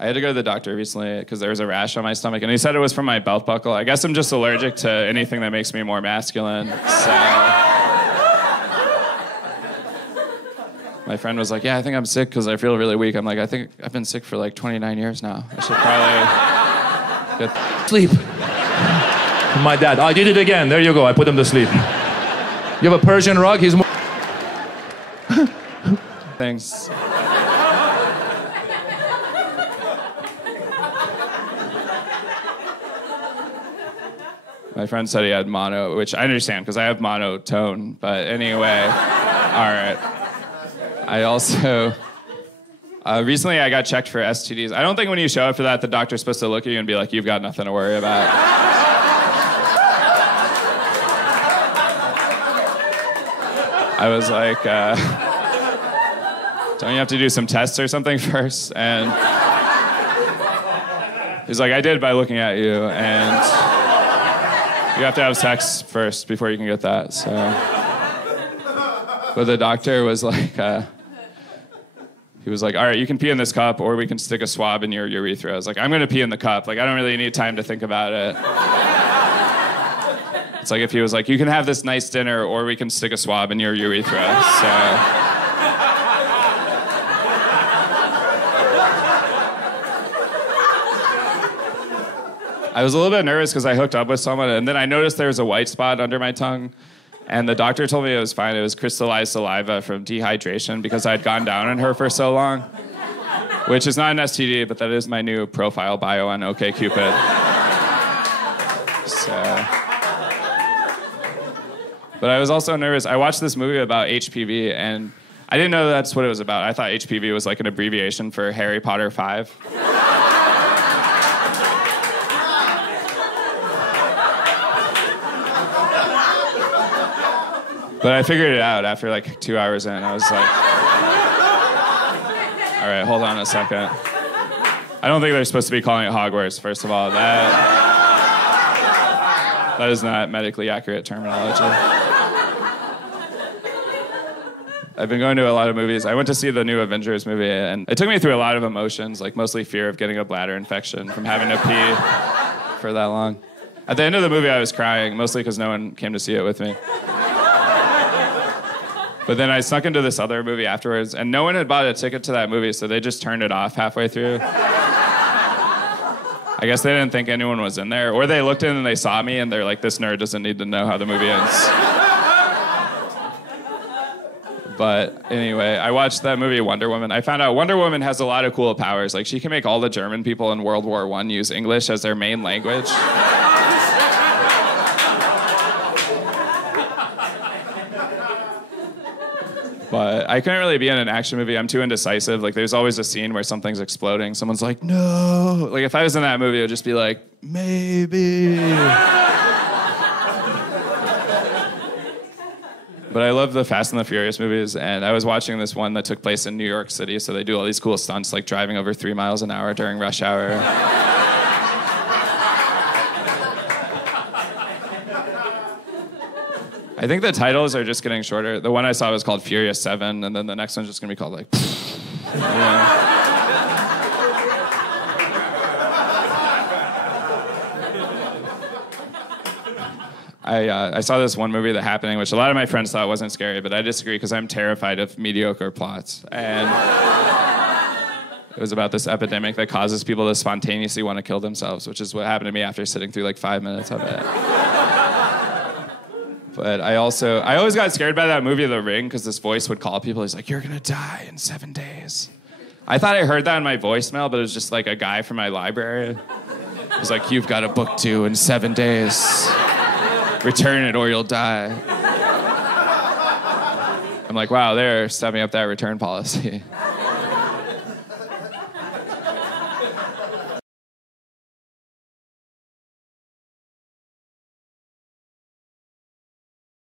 I had to go to the doctor recently because there was a rash on my stomach, and he said it was from my belt buckle. I guess I'm just allergic to anything that makes me more masculine. So my friend was like, yeah, I think I'm sick because I feel really weak. I'm like, I think I've been sick for like 29 years now. I should probably get sleep. My dad, I did it again. There you go. I put him to sleep. You have a Persian rug? He's more... Thanks. My friend said he had mono, which I understand because I have monotone. But anyway, all right. I also... recently I got checked for STDs. I don't think when you show up for that, the doctor's supposed to look at you and be like, you've got nothing to worry about. I was like, don't you have to do some tests or something first? And he's like, I did by looking at you, and you have to have sex first before you can get that. So, but the doctor was like, he was like, all right, you can pee in this cup, or we can stick a swab in your urethra. I was like, I'm gonna pee in the cup. Like, I don't really need time to think about it. It's like if he was like, you can have this nice dinner, or we can stick a swab in your urethra. So. I was a little bit nervous because I hooked up with someone, and then I noticed there was a white spot under my tongue, and the doctor told me it was fine. It was crystallized saliva from dehydration because I'd gone down on her for so long, which is not an STD, but that is my new profile bio on OkCupid. So. But I was also nervous. I watched this movie about HPV, and I didn't know that's what it was about. I thought HPV was like an abbreviation for Harry Potter 5. But I figured it out after like 2 hours in. I was like, all right, hold on a second. I don't think they're supposed to be calling it Hogwarts, first of all. That is not medically accurate terminology. I've been going to a lot of movies. I went to see the new Avengers movie, and it took me through a lot of emotions, like mostly fear of getting a bladder infection from having to pee for that long. At the end of the movie, I was crying, mostly because no one came to see it with me. But then I snuck into this other movie afterwards, and no one had bought a ticket to that movie, so they just turned it off halfway through. I guess they didn't think anyone was in there, or they looked in and they saw me, and they're like, this nerd doesn't need to know how the movie ends. But anyway, I watched that movie Wonder Woman. I found out Wonder Woman has a lot of cool powers. Like, she can make all the German people in World War I use English as their main language. But I couldn't really be in an action movie. I'm too indecisive. Like, there's always a scene where something's exploding. Someone's like, no. Like, if I was in that movie, it would just be like, maybe. But I love the Fast and the Furious movies, and I was watching this one that took place in New York City, so they do all these cool stunts, like driving over 3 miles an hour during rush hour. I think the titles are just getting shorter. The one I saw was called Furious 7, and then the next one's just gonna be called like, you know? I saw this one movie, The Happening, which a lot of my friends thought wasn't scary, but I disagree because I'm terrified of mediocre plots. And it was about this epidemic that causes people to spontaneously want to kill themselves, which is what happened to me after sitting through like 5 minutes of it. But I always got scared by that movie, The Ring, because this voice would call people. He's like, you're gonna die in 7 days. I thought I heard that in my voicemail, but it was just like a guy from my library. He was like, you've got a book due in 7 days. Return it or you'll die. I'm like, wow, they're stepping up that return policy.